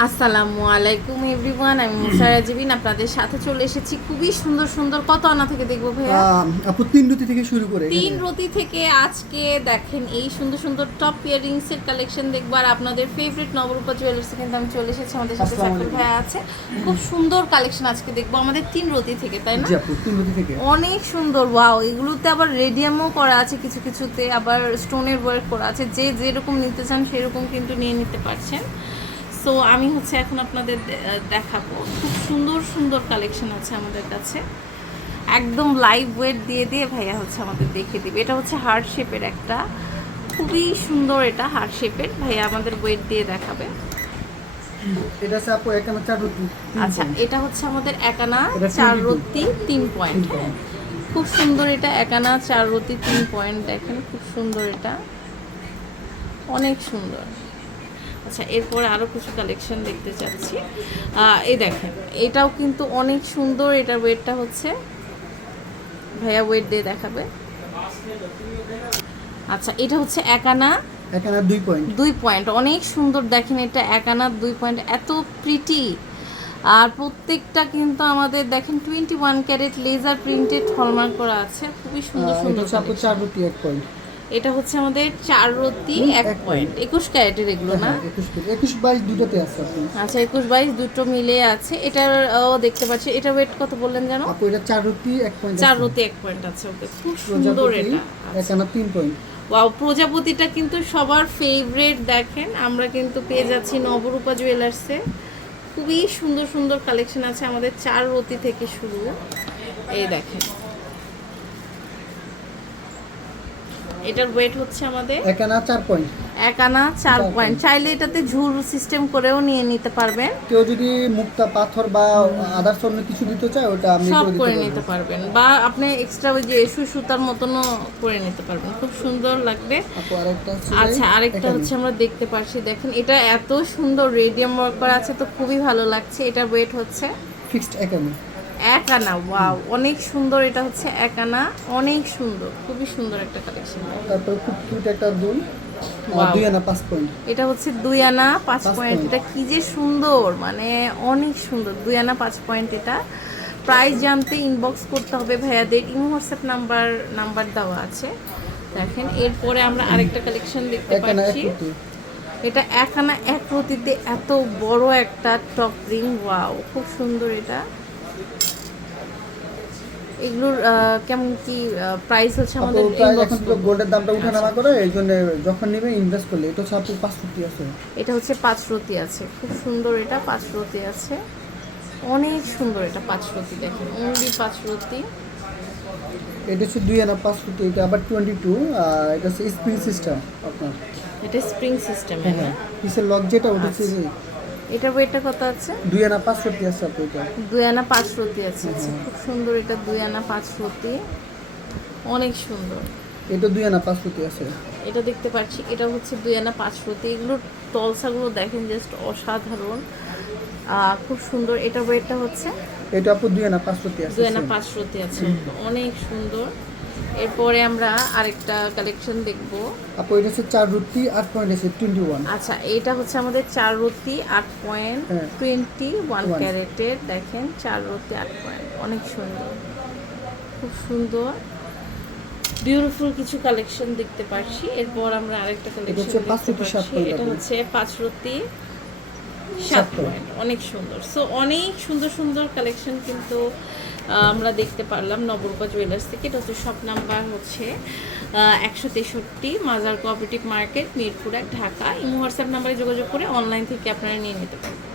আসসালামু আলাইকুম এভরিওয়ান আমি মুসারা জিবিন আপনাদের সাথে চলে এসেছি। খুবই সুন্দর সুন্দর কত আনা থেকে দেখব ভাইয়া? আপু তিন রুটি থেকে শুরু করে তিন রতি থেকে আজকে দেখেন এই সুন্দর সুন্দর টপ ইয়ারিংস এর কালেকশন দেখব। আর আপনাদের ফেভারিট নবরূপা জুয়েলার্স কিন্তু আমি চলে এসেছি আমাদের সাথে সাকুর। ভাইয়া আছে। খুব সুন্দর কালেকশন আজকে দেখব আমাদের তিন রতি থেকে তাই না? তিন রুটি থেকে। অনেক সুন্দর ওয়াও এগুলোতে আবার রেডিয়ামও করা আছে কিছু কিছুতে আবার স্টোনের ওয়ার্ক করা আছে। যে যেরকম নিতে চান সেরকম কিন্তু নিয়ে নিতে পারছেন। সো আমি হচ্ছে এখন আপনাদের দেখাবো। খুব সুন্দর সুন্দর কালেকশন আছে আমাদের কাছে। একদম লাইভ ওয়েট দিয়ে দিয়ে ভাইয়া হচ্ছে আমাদের দেখে দিবে। এটা হচ্ছে হার্ট শেপের একটা। খুবই সুন্দর এটা হার্ট শেপের ভাইয়া আমাদের ওয়েট দিয়ে দেখাবে। এটা আপু চার আচ্ছা এটা হচ্ছে আমাদের একানা চার 22 রত্তি তিন পয়েন্ট হ্যাঁ খুব সুন্দর এটা একানা চার রতি তিন পয়েন্ট দেখেন খুব সুন্দর এটা। অনেক সুন্দর। আচ্ছা এরপরে আরও কিছু কালেকশন দেখতে চাচ্ছি। এই দেখেন এটাও কিন্তু অনেক সুন্দর এটার ওয়েটটা হচ্ছে ভাইয়া ওয়েট দিয়ে দেখাবে। আচ্ছা এটা হচ্ছে একানা। এখানে দুই পয়েন্ট দুই পয়েন্ট অনেক সুন্দর দেখেন এটা এক আনার দুই পয়েন্ট এত প্রিটি আর প্রত্যেকটা কিন্তু আমাদের দেখেন twenty one carat laser printed hallmark করা আছে খুবই সুন্দর সুন্দর চার পয়েন্ট এটা হচ্ছে আমাদের চার রতি এক পয়েন্ট একুশ ক্যারেটের এগুলো না? হ্যাঁ একুশ বাইশ দুটোতে আছে আচ্ছা একুশ বাইশ দুটো মিলে আছে। এটার দেখতে পাচ্ছি এটা ওয়েট কত বললেন জানো? আপু এটা চার রুটি এক পয়েন্ট চার রতি এক পয়েন্ট আছে ওকে। খুব সুন্দর এটা। এখানে তিন পয়েন্ট ওয়াও প্রজাপতিটা কিন্তু সবার ফেভারিট দেখেন। আমরা কিন্তু পেয়ে যাচ্ছি নবরূপা জুয়েলার্সে খুবই সুন্দর সুন্দর কালেকশন আছে আমাদের চার রতি থেকে শুরু। এই দেখেন। এটার ওয়েট হচ্ছে আমাদের এখানে চার পয়েন্ট এক আনা চার পয়েন্ট চাইলে এটাতে ঝুল সিস্টেম করেও নিয়ে নিতে পারবেন। কেউ যদি মুক্তা পাথর বা আদার্স অন্য কিছু দিতে চায় ওটা আমি সব করে নিতে পারবেন। বা আপনি এক্সট্রা ওই যে এসু সুতার মতনও করে নিতে পারবেন। খুব সুন্দর লাগবে। আপু আরেকটা আছে আচ্ছা আরেকটা হচ্ছে আমরা দেখতে পারছি। দেখেন এটা এত সুন্দর রেডিয়াম ওয়ার্ক করা আছে তো খুবই ভালো লাগছে। এটা ওয়েট হচ্ছে ফিক্সড এখানে এক আনা ওয়াও অনেক সুন্দর এটা হচ্ছে এক আনা অনেক সুন্দর খুবই সুন্দর একটা কালেকশন তারপরে খুব কিউট একটা দুল দুই আনা পাঁচ পয়েন্ট এটা হচ্ছে দুই আনা পাঁচ পয়েন্ট এটা কি যে সুন্দর মানে অনেক সুন্দর দুই আনা পাঁচ পয়েন্ট এটা। প্রাইস জানতে ইনবক্স করতে হবে ভাইয়াদের ইমো হোয়াটসঅ্যাপ নাম্বার নাম্বার দেওয়া আছে। দেখেন এরপরে আমরা আরেকটা কালেকশন দেখতে পাচ্ছি। এটা এক আনা এক রতিতে এত বড় একটা টপ রিং ওয়াও খুব সুন্দর এটা। এগুলোর কেমন কি প্রাইস হচ্ছে আমাদের এখন তো গোল্ডের দামটা উঠানামা করে এই জন্য যখন নেবে ইনভেস্ট করলে এটা হচ্ছে আপু পাঁচ রুটি আছে। এটা হচ্ছে পাঁচ রতি আছে। খুব সুন্দর এটা পাঁচ রতি আছে। অনেক সুন্দর এটা পাঁচ রতি দেখেন অনলি পাঁচ রতি। এটা হচ্ছে দুই আনা পাঁচ রুটি এটা আবার টোয়েন্টি টু এটা হচ্ছে স্প্রিং সিস্টেম আপনার। এটা স্প্রিং সিস্টেম হ্যাঁ হ্যাঁ। পিসের লক যেটা ওটা হচ্ছে এটা ওয়েটটা কত আছে? দুই আনা পাঁচ রুটি আছে আপু এটা। দুই আনা পাঁচ রতি আছে আচ্ছা, খুব সুন্দর এটা দুই আনা পাঁচ রতি অনেক সুন্দর। এটা দুই আনা পাঁচ রুটি আছে। এটা দেখতে পাচ্ছি এটা হচ্ছে দুই আনা পাঁচ রতি এগুলোর তলসাগুলো দেখেন জাস্ট অসাধারণ। খুব সুন্দর। এটা ওয়েটটা হচ্ছে? এটা আপু দুই আনা পাঁচ রুটি আছে দুই আনা পাঁচ রতি আছে। অনেক সুন্দর। এরপরে আমরা আরেকটা কালেকশন দেখব। আপু এটা হচ্ছে চার রুটি আট পয়েন্ট আছে টোয়েন্টি ওয়ান আচ্ছা এটা হচ্ছে আমাদের চার আট পয়েন্ট হ্যাঁ। Twenty one One। ক্যারেটের দেখেন চার রতি আট পয়েন্ট অনেক সুন্দর। খুব সুন্দর। বিউটিফুল কিছু কালেকশন দেখতে পাচ্ছি এরপর আমরা আরেকটা কালেকশন হচ্ছে রতি পাচ্ছি এটা হচ্ছে পাঁচ রতি সাত পয়েন্ট অনেক সুন্দর। সো অনেক সুন্দর সুন্দর কালেকশন কিন্তু আমরা দেখতে পারলাম নবরূপা জুয়েলার্স থেকে। এটা হচ্ছে শপ নাম্বার হচ্ছে একশো তেষট্টি মাজার কোঅপারেটিভ মার্কেট মিরপুর এক ঢাকা। ইমো হোয়াটসঅ্যাপ নাম্বারে যোগাযোগ করে অনলাইন থেকে আপনারা নিয়ে নিতে পারবেন।